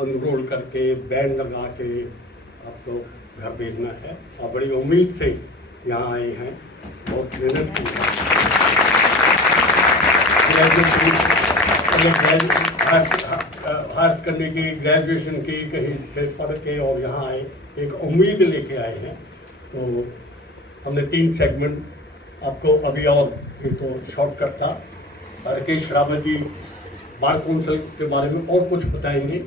Unroll करके band लगा के आपको घर भेजना है। और बड़ी उम्मीद से यहाँ आए हैं, बहुत मेहनत की हायर करने की, ग्रेजुएशन की, कहीं से पढ़ के और यहाँ आए, एक उम्मीद लेके आए हैं। तो हमने 3 सेगमेंट आपको अभी, और ये तो शॉर्टकट था। राकेश रावत जी बार कौंसिल के बारे में और कुछ बताएंगे।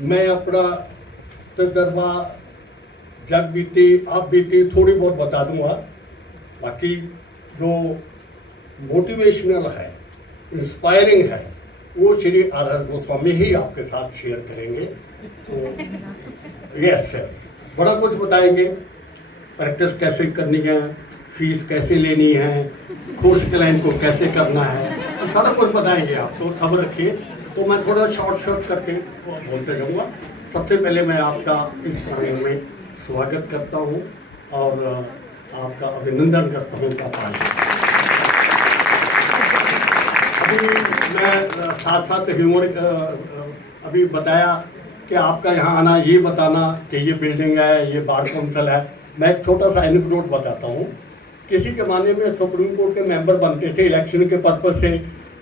मैं अपना तजर्बा जग बीती आप बीती थोड़ी बहुत बता दूंगा। बाकी जो मोटिवेशनल है, इंस्पायरिंग है, वो श्री आर.एस. गोस्वामी ही आपके साथ शेयर करेंगे। तो यस बड़ा कुछ बताएंगे, प्रैक्टिस कैसे करनी है, फीस कैसे लेनी है, कोर्स क्लाइंट को कैसे करना है, तो सारा कुछ बताएंगे आप। तो खबर रखिए। तो मैं थोड़ा शॉर्ट करके बोलते जाऊँगा। सबसे पहले मैं आपका इस कार्यक्रम में स्वागत करता हूँ और आपका अभिनंदन करता हूँ का पालन। अभी मैं साथ ह्यूमर अभी बताया कि आपका यहाँ आना, ये बताना कि ये बिल्डिंग है, ये बार काउंसिल है। मैं एक छोटा सा एनेक्डोट बताता हूँ। किसी ज़माने में सुप्रीम कोर्ट के मेंबर बनते थे, इलेक्शन के पर्पज से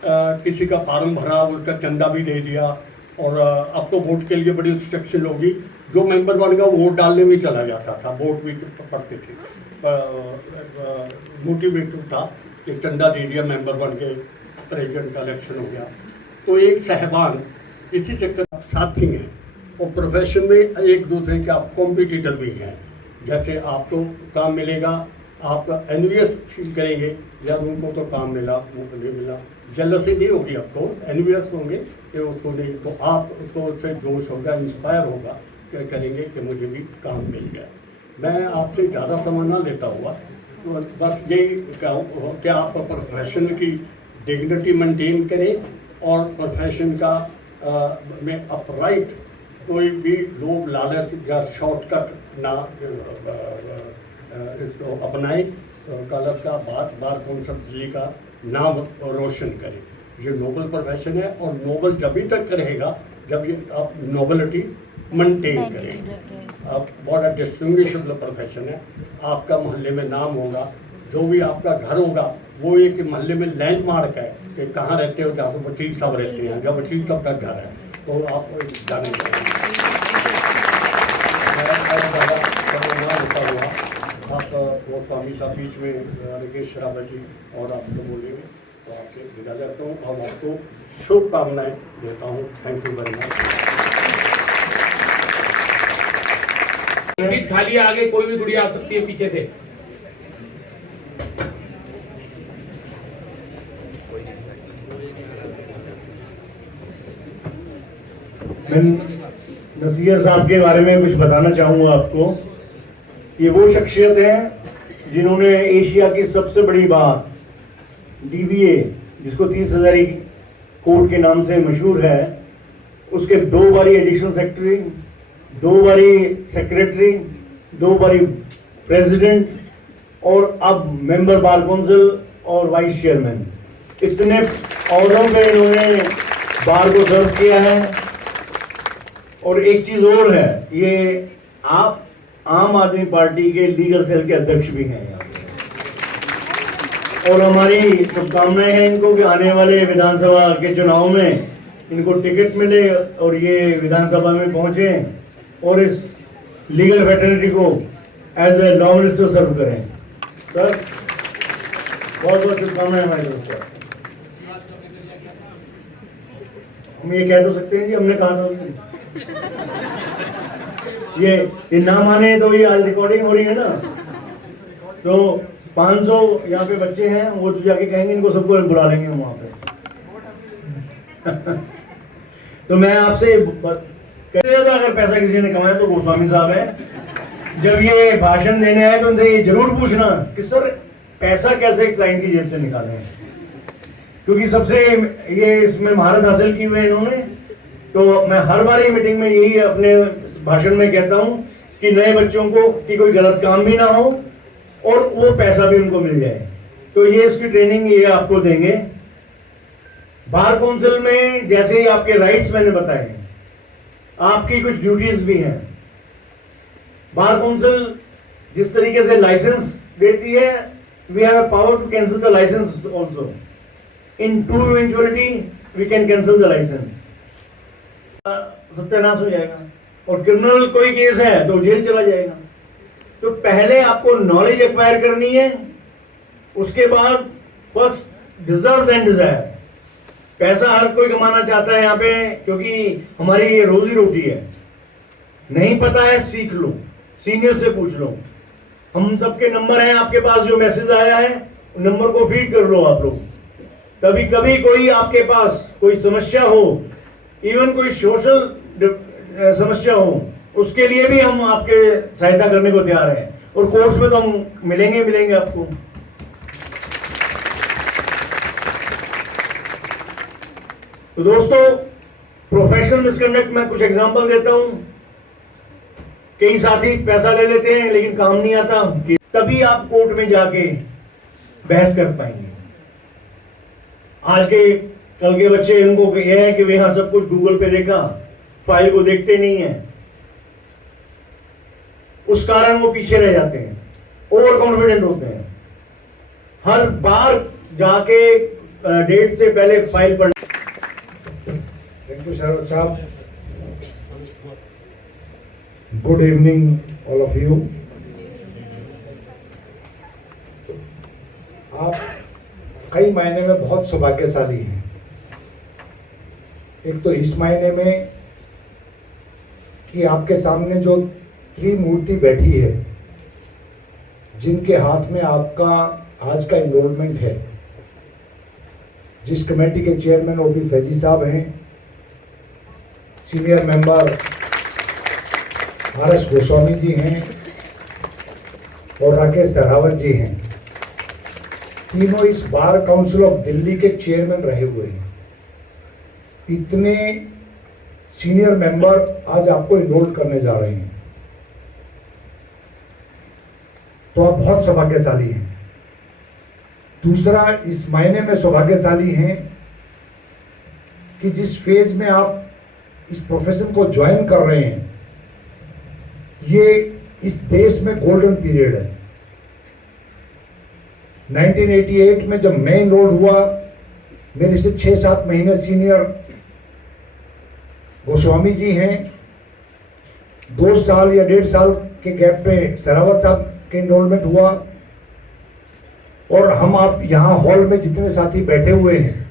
किसी का फार्म भरा, उसका चंदा भी दे दिया, और अब तो वोट के लिए बड़ी रिस्ट्रिक्शन होगी। जो मेंबर बन गया वोट डालने में चला जाता था, वोट भी पड़ते थे। मोटिवेटिव था कि चंदा दे दिया, मेंबर बन के, प्रेसिडेंट का इलेक्शन हो गया। तो एक सहबान इसी चक्कर साथी हैं, और प्रोफेशन में एक दूसरे के आप कॉम्पिटिटर भी हैं। जैसे आपको काम मिलेगा, आप एनवियस फील करेंगे, जब उनको तो काम मिला, उनको नहीं मिला, जेलसी नहीं होगी आपको, एनवियस होंगे कि उसको नहीं, तो आप उसको उससे जोश होगा, इंस्पायर होगा, क्या करेंगे कि मुझे भी काम मिल गया। मैं आपसे ज़्यादा समय ना लेता हुआ, तो बस यही कहूँ कि आप प्रोफेशन की डिग्निटी मेंटेन करें और प्रोफेशन का में अपराइट कोई भी लोभ लालच या शॉर्टकट ना इसको अपनाए। गलत का बार काउंसिल दिल्ली का नाम रोशन करें। ये नोबल प्रोफेशन है, और नोबल जब तक रहेगा जब ये आप नोबलिटी मेंटेन करें। आप बहुत डिस्टिंग्विशेबल प्रोफेशन है। आपका मोहल्ले में नाम होगा, जो भी आपका घर होगा वो एक मोहल्ले में लैंडमार्क है कि कहाँ रहते हो, जहाँ पर वकील साहब रहते हैं, जब वकील साहब का घर है, तो आप जाने हुआ आप वो स्वामी साहब बीच में राकेश रावत जी और आपको बोलेंगे, तो आपके विदा करता हूँ और आपको शुभकामनाएं देता हूँ। Thank you very much. Seat खाली है, आगे कोई भी गुड़िया आ सकती है पीछे से। मैं नसीर साहब के बारे में कुछ बताना चाहूँगा आपको। ये वो शख्सियत है जिन्होंने एशिया की सबसे बड़ी बार डीबीए, जिसको 30,000 कोर्ट के नाम से मशहूर है, उसके 2 बारी एडिशनल सेक्रेटरी, 2 बारी सेक्रेटरी, 2 बारी प्रेसिडेंट, और अब मेंबर बार काउंसिल और वाइस चेयरमैन। इतने औरों पे इन्होंने बार को सर्व किया है। और एक चीज और है, ये आप आम आदमी पार्टी के लीगल सेल के अध्यक्ष भी हैं यहाँ पे। और हमारी शुभकामनाएं हैं इनको कि आने वाले विधानसभा के चुनाव में इनको टिकट मिले और ये विधानसभा में पहुंचे और इस लीगल फ्रेटर्निटी को एज ए लॉ मिनिस्टर सर्व करें। सर बहुत बहुत शुभकामनाएं हमारी तरफ से। हम ये कह तो सकते हैं जी, हमने कहा था ये ना माने तो ये आज रिकॉर्डिंग हो रही है ना, तो 500 यहाँ पे बच्चे हैं, वो तो जाके कहेंगे इनको सबको बुला लेंगे हम वहाँ पे। तो मैं आपसे अगर पैसा किसी ने कमाया तो गोस्वामी साहब है। जब ये भाषण देने आए तो उनसे ये जरूर पूछना कि सर पैसा कैसे क्लाइंट की जेब से निकालें, क्योंकि सबसे ये इसमें महारत हासिल की हुई है इन्होंने। तो मैं हर बार मीटिंग में यही अपने भाषण में कहता हूं कि नए बच्चों को कि कोई गलत काम भी ना हो और वो पैसा भी उनको मिल जाए। तो ये इसकी ट्रेनिंग ये आपको देंगे। बार काउंसिल में जैसे ही आपके राइट्स मैंने बताए, आपकी कुछ ड्यूटीज भी हैं। बार काउंसिल जिस तरीके से लाइसेंस देती है, we have a power to cancel the license also. In two eventuality we can cancel the license. सत्यानाश हो जाएगा और क्रिमिनल कोई केस है तो जेल चला जाएगा। तो पहले आपको नॉलेज एक्वायर करनी है, उसके बाद बस डिजर्व एंड डिजायर। पैसा हर कोई कमाना चाहता है यहाँ पे, क्योंकि हमारी ये रोजी रोटी है। नहीं पता है सीख लो, सीनियर से पूछ लो। हम सबके नंबर हैं आपके पास, जो मैसेज आया है नंबर को फीड कर लो आप लोग। कभी कभी कोई आपके पास कोई समस्या हो, इवन कोई सोशल समस्या हो, उसके लिए भी हम आपके सहायता करने को तैयार हैं। और कोर्स में तो हम मिलेंगे आपको। तो दोस्तों, प्रोफेशनल मिसकंडक्ट में कुछ एग्जांपल देता हूं। कई साथी पैसा ले लेते हैं लेकिन काम नहीं आता, तभी आप कोर्ट में जाके बहस कर पाएंगे। आज के कल के बच्चे, इनको यह है कि वे यहां सब कुछ गूगल पे देखा, फाइल को देखते नहीं है, उस कारण वो पीछे रह जाते हैं, ओवर कॉन्फिडेंट होते हैं। हर बार जाके डेट से पहले फाइल पढ़। Thank you, Sharad Saab. Good evening, all of you. आप कई मायने में बहुत सौभाग्यशाली हैं। एक तो इस मायने में कि आपके सामने जो त्रिमूर्ति बैठी है, जिनके हाथ में आपका आज का एनरोलमेंट है, जिस कमेटी के चेयरमैन ओपी फैजी साहब हैं, senior member R S Goswami ji हैं और राकेश सहरावत जी हैं। तीनों इस बार काउंसिल ऑफ दिल्ली के चेयरमैन रहे हुए हैं। इतने सीनियर मेंबर आज आपको इनरोल करने जा रहे हैं, तो आप बहुत सौभाग्यशाली हैं। दूसरा, इस मायने में सौभाग्यशाली हैं कि जिस फेज में आप इस प्रोफेशन को ज्वाइन कर रहे हैं, ये इस देश में गोल्डन पीरियड है। 1988 में जब मैं इनरोल हुआ, मेरे से 6-7 महीने सीनियर गोस्वामी जी हैं। 2 साल या 1.5 साल के गैप पे सहरावत साहब के इनरोलमेंट हुआ। और हम आप यहाँ हॉल में जितने साथी बैठे हुए हैं,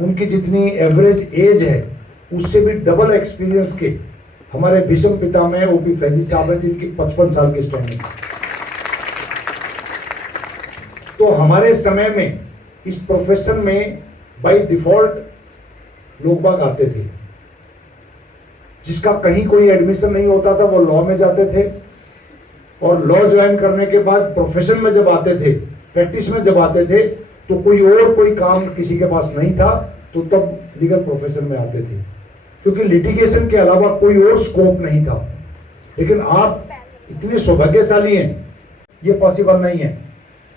उनकी जितनी एवरेज एज है, उससे भी डबल एक्सपीरियंस के हमारे भीष्म पिता में ओपी फैजी साहब हैं, जिनकी 55 साल की स्टैंडिंग। तो हमारे समय में इस प्रोफेशन में बाय डिफॉल्ट लोग बाग आते थे। जिसका कहीं कोई एडमिशन नहीं होता था, वो लॉ में जाते थे, और लॉ ज्वाइन करने के बाद प्रोफेशन में जब आते थे, प्रैक्टिस में जब आते थे, तो कोई काम किसी के पास नहीं था, तो तब लीगल प्रोफेशन में आते थे, क्योंकि लिटिगेशन के अलावा कोई और स्कोप नहीं था। लेकिन आप इतने सौभाग्यशाली हैं, ये पॉसिबल नहीं है।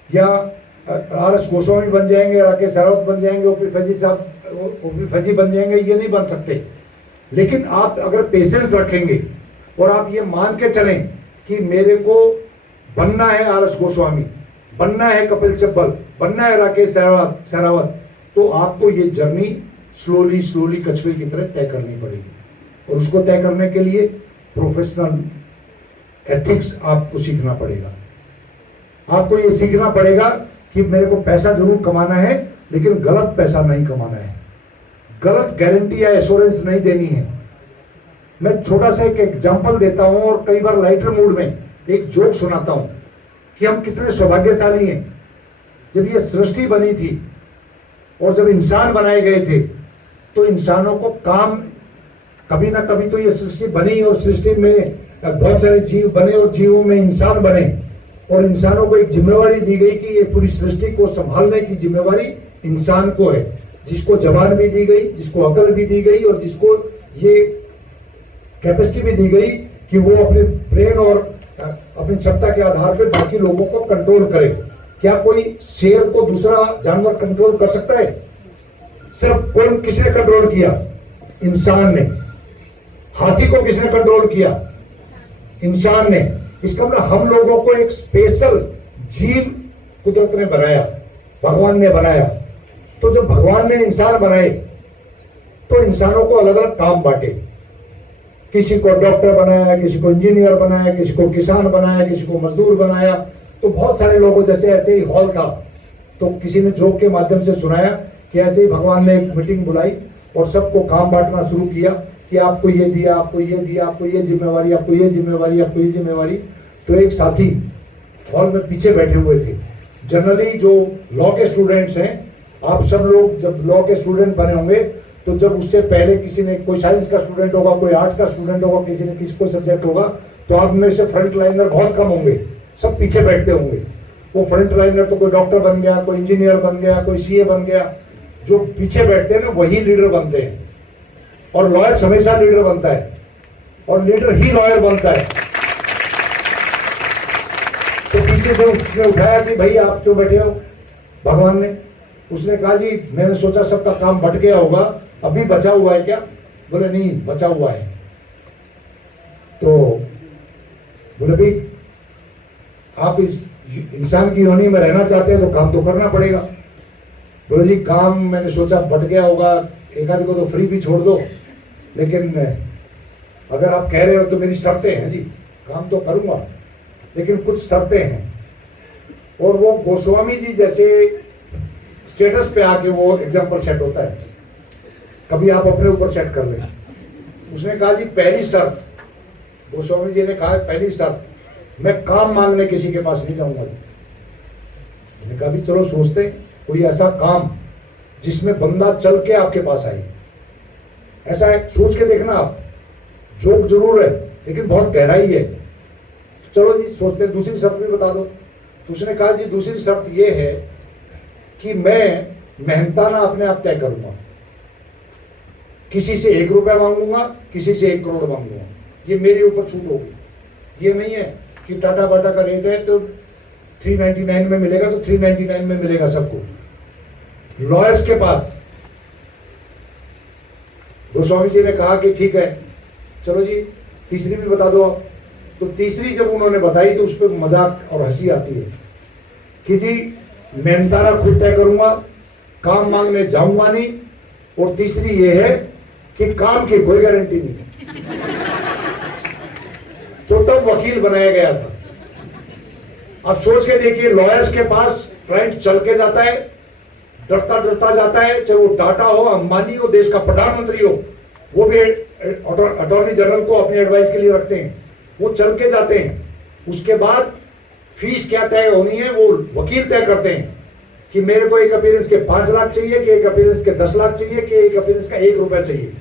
या आर एस गोस्वामी बन जाएंगे, राकेश सहरावत बन जाएंगे, ओपी फैजी बन जाएंगे, ये नहीं बन सकते। लेकिन आप अगर पेशेंस रखेंगे और आप ये मान के चलें कि मेरे को बनना है आर एस गोस्वामी, बनना है कपिल सिब्बल, बनना है राकेश सहरावत, तो आपको ये जर्नी स्लोली कछुए की तरह तय करनी पड़ेगी। और उसको तय करने के लिए प्रोफेशनल एथिक्स आपको सीखना पड़ेगा। आपको ये सीखना पड़ेगा कि मेरे को पैसा जरूर कमाना है, लेकिन गलत पैसा नहीं कमाना है, गलत गारंटी या एश्योरेंस नहीं देनी है। मैं छोटा सा एक एग्जांपल देता हूं और कई बार लाइटर मूड में एक जोक सुनाता हूं कि हम कितने सौभाग्यशाली हैं। जब ये सृष्टि बनी थी और जब इंसान बनाए गए थे, तो इंसानों को काम, कभी ना कभी तो ये सृष्टि बनी और सृष्टि में बहुत सारे जीव बने और जीवों में इंसान बने, और इंसानों को एक जिम्मेवारी दी गई कि ये पूरी सृष्टि को संभालने की जिम्मेवारी इंसान को है, जिसको जबान भी दी गई, जिसको अकल भी दी गई, और जिसको ये कैपेसिटी भी दी गई कि वो अपने ब्रेन और अपनी क्षमता के आधार पर बाकी लोगों को कंट्रोल करे। क्या कोई शेर को दूसरा जानवर कंट्रोल कर सकता है? सिर्फ कौन, किसने कंट्रोल किया? इंसान ने। हाथी को किसने कंट्रोल किया? इंसान ने। इसका मतलब हम लोगों को एक स्पेशल जीव कुदरत ने बनाया, भगवान ने बनाया। तो जब भगवान ने इंसान बनाए तो इंसानों को अलग अलग काम बांटे। किसी को डॉक्टर बनाया, किसी को इंजीनियर बनाया, किसी को किसान बनाया, किसी को मजदूर बनाया। तो बहुत सारे लोगों, जैसे ऐसे ही हॉल था तो किसी ने जोक के माध्यम से सुनाया कि ऐसे ही भगवान ने एक मीटिंग बुलाई और सबको काम बांटना शुरू किया कि आपको ये दिया, आपको ये दिया, आपको ये जिम्मेवारी, आपको ये जिम्मेवारी, आपको ये जिम्मेवारी। तो एक साथी हॉल में पीछे बैठे हुए थे। जनरली जो लॉ के स्टूडेंट्स हैं, आप सब लोग जब लॉ के स्टूडेंट बने होंगे तो जब उससे पहले किसी ने, कोई साइंस का स्टूडेंट होगा, कोई आर्ट्स का स्टूडेंट होगा, किसी ने किसी को सब्जेक्ट होगा, तो आप में से फ्रंट लाइनर बहुत कम होंगे, सब पीछे बैठते होंगे। वो फ्रंट लाइनर तो कोई डॉक्टर बन गया, कोई इंजीनियर बन गया, कोई सीए बन गया। जो पीछे बैठते हैं ना वही लीडर बनते हैं। और लॉयर हमेशा लीडर बनता है और लीडर ही लॉयर बनता है। तो पीछे से उसने उठाया कि भाई आप क्यों बैठे हो? भगवान ने। उसने कहा जी मैंने सोचा सबका काम बट गया होगा, अभी बचा हुआ है क्या? बोले नहीं बचा हुआ है। तो बोले भाई आप इस इंसान की योनि में रहना चाहते हैं तो काम तो करना पड़ेगा। बोले जी काम मैंने सोचा बट गया होगा, एक आदमी को तो फ्री भी छोड़ दो, लेकिन अगर आप कह रहे हो तो मेरी शर्तें हैं जी, काम तो करूंगा लेकिन कुछ शर्तें हैं। और वो गोस्वामी जी जैसे स्टेटस पे आके वो एग्जाम्पल सेट होता है, कभी आप अपने ऊपर सेट कर लें। उसने कहा जी पहली शर्त, गोस्वामी जी ने कहा पहली शर्त, मैं काम मांगने किसी के पास नहीं जाऊंगा। मैंने कहा भी चलो सोचते कोई ऐसा काम जिसमें बंदा चल के आपके पास आए। ऐसा है, सोच के देखना आप, जोक जरूर है लेकिन बहुत गहराई है। चलो जी सोचते, दूसरी शर्त भी बता दो। तो उसने कहा जी दूसरी शर्त ये है कि मैं मेहनताना अपने आप तय करूंगा, किसी से 1 रुपया मांगूंगा, किसी से 1 करोड़ मांगूंगा, ये मेरे ऊपर छूट होगी। ये नहीं है कि टाटा बाटा का रेट है तो 399 में मिलेगा तो 399 में मिलेगा सबको। लॉयर्स के पास गोस्वामी जी ने कहा कि ठीक है चलो जी तीसरी भी बता दो आप। तो तीसरी जब उन्होंने बताई तो उस पर मजाक और हंसी आती है कि जी मेहनताना खुद तय करूंगा, काम मांगने जाऊंगा नहीं, और तीसरी ये है कि काम की कोई गारंटी नहीं। तो तब वकील बनाया गया था। अब सोच के देखिए, लॉयर्स के पास क्लाइंट चल के जाता है, डरता डरता जाता है, चाहे वो टाटा हो, अंबानी हो, देश का प्रधानमंत्री हो, वो भी अटॉर्नी जनरल को अपनी एडवाइस के लिए रखते हैं, वो चल के जाते हैं। उसके बाद फीस क्या तय होनी है वो वकील तय करते हैं कि मेरे को एक अपीयरेंस के 5 लाख चाहिए कि एक अपीयरेंस के 10 लाख चाहिए कि एक अपीयरेंस का 1 रुपया चाहिए,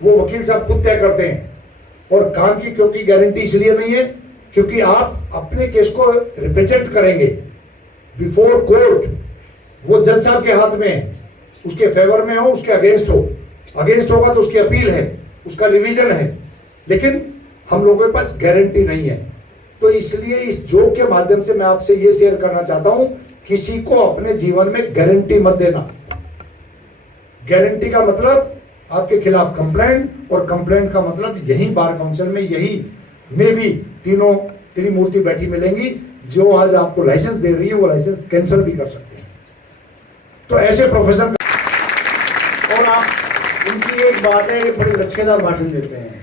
वो वकील साहब खुद तय करते हैं। और काम की क्योंकि गारंटी इसलिए नहीं है क्योंकि आप अपने केस को रिप्रेजेंट करेंगे बिफोर कोर्ट, वो जज साहब के हाथ में है, उसके फेवर में हो उसके अगेंस्ट हो, अगेंस्ट होगा तो उसकी अपील है, उसका रिवीजन है, लेकिन हम लोगों के पास गारंटी नहीं है। तो इसलिए इस जोक के माध्यम से मैं आपसे ये शेयर करना चाहता हूं, किसी को अपने जीवन में गारंटी मत देना। गारंटी का मतलब आपके खिलाफ कंप्लेंट, और कंप्लेंट का मतलब यही बार काउंसिल में, यही में भी तीनों त्रिमूर्ति बैठी मिलेंगी जो आज आपको लाइसेंस दे रही है, वो लाइसेंस कैंसिल भी कर सकते हैं। तो ऐसे प्रोफेसर, और आप उनकी एक बात है, ये बड़े लचकेदार भाषण देते हैं,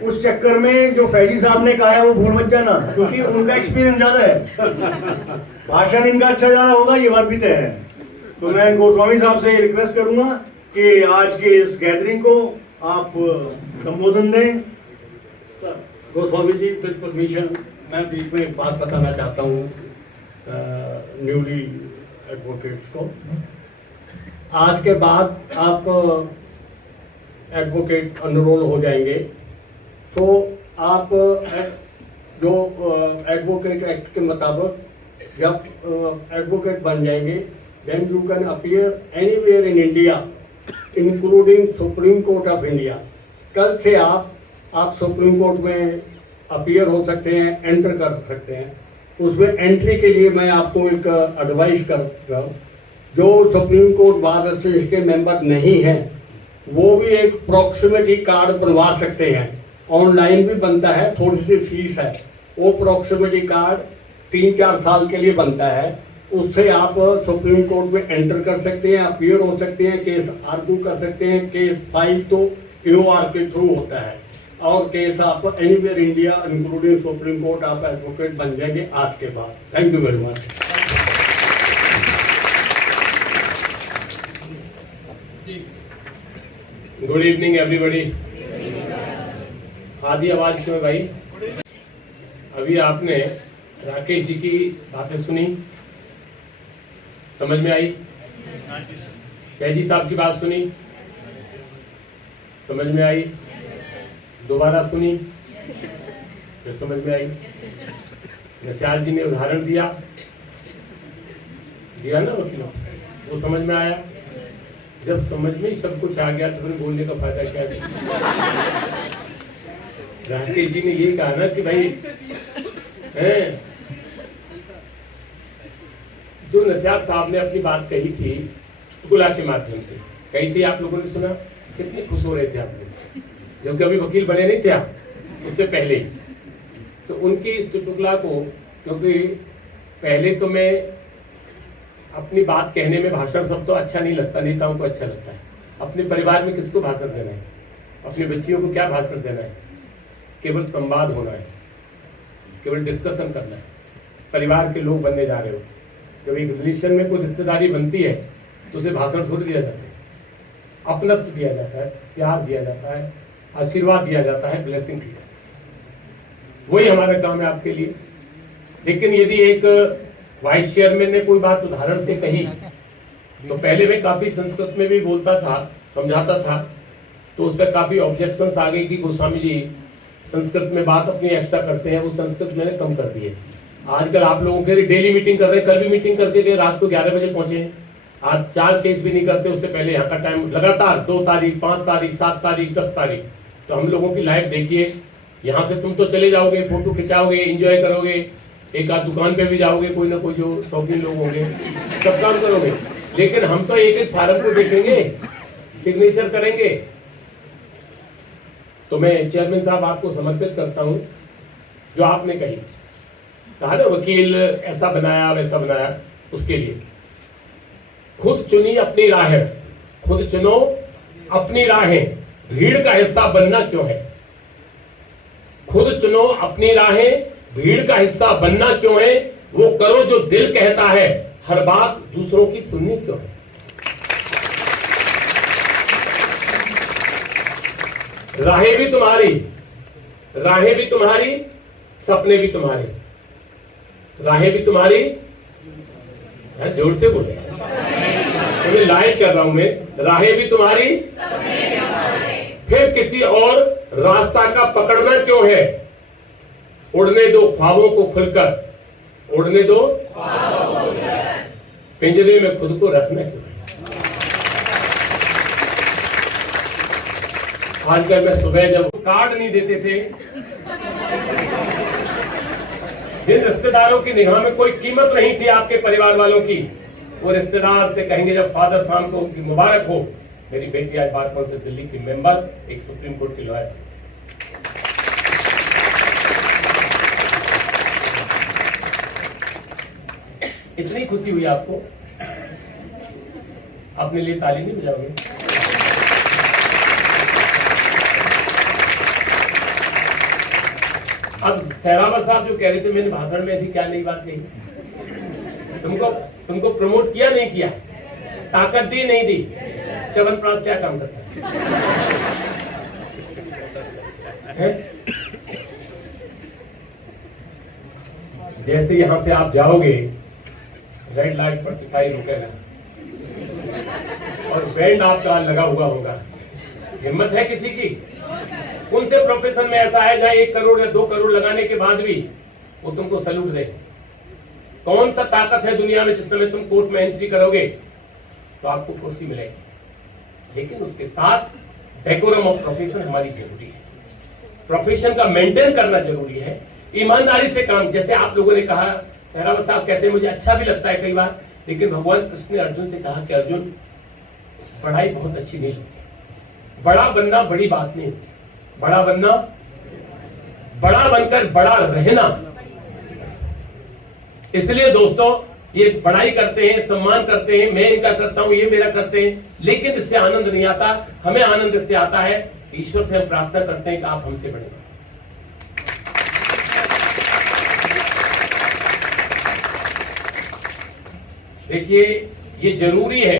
उस चक्कर में जो फैजी साहब ने कहा है वो भूल मत जाना, क्योंकि उनका एक्सपीरियंस ज्यादा है, भाषण इनका अच्छा ज्यादा होगा, ये बात भी तय है। तो मैं गोस्वामी साहब से रिक्वेस्ट करूंगा कि आज के इस गैदरिंग को आप संबोधन दें। गोस्वामी जी विद परमिशन, मैं बीच में एक बात बताना चाहता हूँ न्यूली एडवोकेट्स को। आज के बाद आप एडवोकेट अनरोल हो जाएंगे, तो आप जो एडवोकेट एक्ट के मुताबिक जब एडवोकेट बन जाएंगे, then you can appear anywhere in India including Supreme Court of India. कल से आप सुप्रीम कोर्ट में अपीयर हो सकते हैं, एंटर कर सकते हैं। उसमें एंट्री के लिए मैं आपको एक एडवाइस कर रहा हूँ, जो सुप्रीम कोर्ट बार एसोसिएशन के मेंबर नहीं हैं वो भी एक प्रॉक्सिमिटी कार्ड बनवा सकते हैं। ऑनलाइन भी बनता है, थोड़ी सी फीस है। वो प्रॉक्सिमिटी कार्ड 3-4 साल के लिए बनता है। उससे आप सुप्रीम कोर्ट में एंटर कर सकते हैं, अपीयर हो सकते हैं, केस आर्गू कर सकते हैं। केस फाइल तो AOR के थ्रू होता है और केस आप anywhere India including Supreme court आप एडवोकेट बन जाएंगे आज के बाद। Thank you very much. Good evening everybody. आधी आवाज क्यों है भाई? अभी आपने राकेश जी की बातें सुनी, समझ में आई? कैदी साहब की बात सुनी, समझ में आई? दोबारा सुनी, फिर समझ में आई? नसियार जी ने उदाहरण दिया ना वकीलों, वो समझ में आया? जब समझ में ही सब कुछ आ गया तो फिर बोलने का फायदा क्या है? राकेश जी ने ये कहा ना कि भाई जो नसियार साहब ने अपनी बात कही थी चुटकुला के माध्यम से कही थी, आप लोगों ने सुना, कितने खुश हो रहे थे आप लोग, जबकि अभी वकील बने नहीं थे आप, उससे पहले ही। तो उनकी इस चुटकुला को, क्योंकि पहले तो मैं अपनी बात कहने में भाषण सब तो अच्छा नहीं लगता, नेताओं को अच्छा लगता है। अपने परिवार में किसको भाषण देना है, अपनी बच्चियों को क्या भाषण देना है? केवल संवाद होना है, केवल डिस्कशन करना है। परिवार के लोग बनने जा रहे हो, जब एक रिलेशन में कोई रिश्तेदारी बनती है तो उसे भाषण थोड़ी दिया जाता है, अपनत्व दिया जाता है, प्यार दिया जाता है, आशीर्वाद दिया जाता है, ब्लेसिंग दिया जाता है। वही हमारा काम है आपके लिए। लेकिन यदि एक वाइस चेयरमैन ने कोई बात उदाहरण से कही, तो पहले मैं काफी संस्कृत में भी बोलता था, समझाता था, तो उस पर काफी ऑब्जेक्शंस आ गई कि गोस्वामी जी संस्कृत में बात अपनी एक्स्ट्रा करते हैं, वो संस्कृत मैंने कम कर दी है। आजकल आप लोगों के लिए डेली मीटिंग कर रहे हैं, कल भी मीटिंग करके गए, रात को 11 बजे पहुंचे। आज 4 केस भी नहीं करते, उससे पहले यहाँ का टाइम लगातार 2 तारीख, 5 तारीख, 7 तारीख, 10 तारीख। तो हम लोगों की लाइफ देखिए, यहाँ से तुम तो चले जाओगे, फोटो खिंचाओगे, एंजॉय करोगे, एक आध दुकान पे भी जाओगे, कोई ना कोई जो शौकीन लोग होंगे, सब काम करोगे। लेकिन हम तो एक एक फार्म को देखेंगे, सिग्नेचर करेंगे। तो मैं चेयरमैन साहब आपको समर्पित करता हूं, जो आपने कहा ना वकील ऐसा बनाया वैसा बनाया, उसके लिए खुद चुनी अपनी राहें, खुद चुनो अपनी राहें, भीड़ का हिस्सा बनना क्यों है? खुद चुनो अपनी राहें, भीड़ का हिस्सा बनना क्यों है? वो करो जो दिल कहता है, हर बात दूसरों की सुननी क्यों है? राहें भी तुम्हारी, राहें भी तुम्हारी, सपने भी तुम्हारे। राहें भी तुम्हारी, जोर से बोले, तुम्हें लाइक कर रहा हूं मैं। राहें भी तुम्हारी, फिर किसी और रास्ता का पकड़ना क्यों है? उड़ने दो ख्वाबों को खुलकर, उड़ने दो, पिंजरे में खुद को रखना क्यों है? आजकल मैं सुबह जब कार्ड नहीं देते थे, जिन रिश्तेदारों की निगाह में कोई कीमत नहीं थी आपके परिवार वालों की, वो रिश्तेदार से कहेंगे जब फादर साहब को उनकी मुबारक हो, मेरी बेटी आज बार कौन से दिल्ली की मेंबर, एक सुप्रीम कोर्ट की लॉयर। इतनी खुशी हुई आपको, अपने लिए ताली नहीं बजाओगे? अब सहरावत साहब जो कह रहे थे मेरे भाषण में, ऐसी क्या नई बात कही? तुमको प्रमोट किया नहीं किया, ताकत दी नहीं दी? च्यवनप्राश क्या काम करता है? जैसे यहां से आप जाओगे, रेड लाइट पर सिपाही रुकेगा और बैंड आपका लगा हुआ होगा। हिम्मत है किसी की? कौन से प्रोफेशन में ऐसा है जहां 1 करोड़ या 2 करोड़ लगाने के बाद भी वो तुमको सैल्यूट दे? कौन सा ताकत है दुनिया में जिस समय तुम कोर्ट में एंट्री करोगे तो आपको कुर्सी मिलेगी? लेकिन उसके साथ डेकोरम ऑफ प्रोफेशन हमारी जरूरी है, प्रोफेशन का मेंटेन करना जरूरी है, ईमानदारी से काम। जैसे आप लोगों ने कहा, सहरावत साहब कहते हैं मुझे अच्छा भी लगता है कई बार, लेकिन भगवान कृष्ण ने अर्जुन से कहा कि अर्जुन पढ़ाई बहुत अच्छी नहीं लगती, बड़ा बनना बड़ी बात नहीं, बड़ा बनना, बड़ा बनकर बड़ा रहना। इसलिए दोस्तों ये बड़ाई करते हैं, सम्मान करते हैं, मैं इनका करता हूं, ये मेरा करते हैं, लेकिन इससे आनंद नहीं आता। हमें आनंद इससे आता है, ईश्वर से हम प्रार्थना करते हैं कि आप हमसे बड़े। देखिए ये जरूरी है।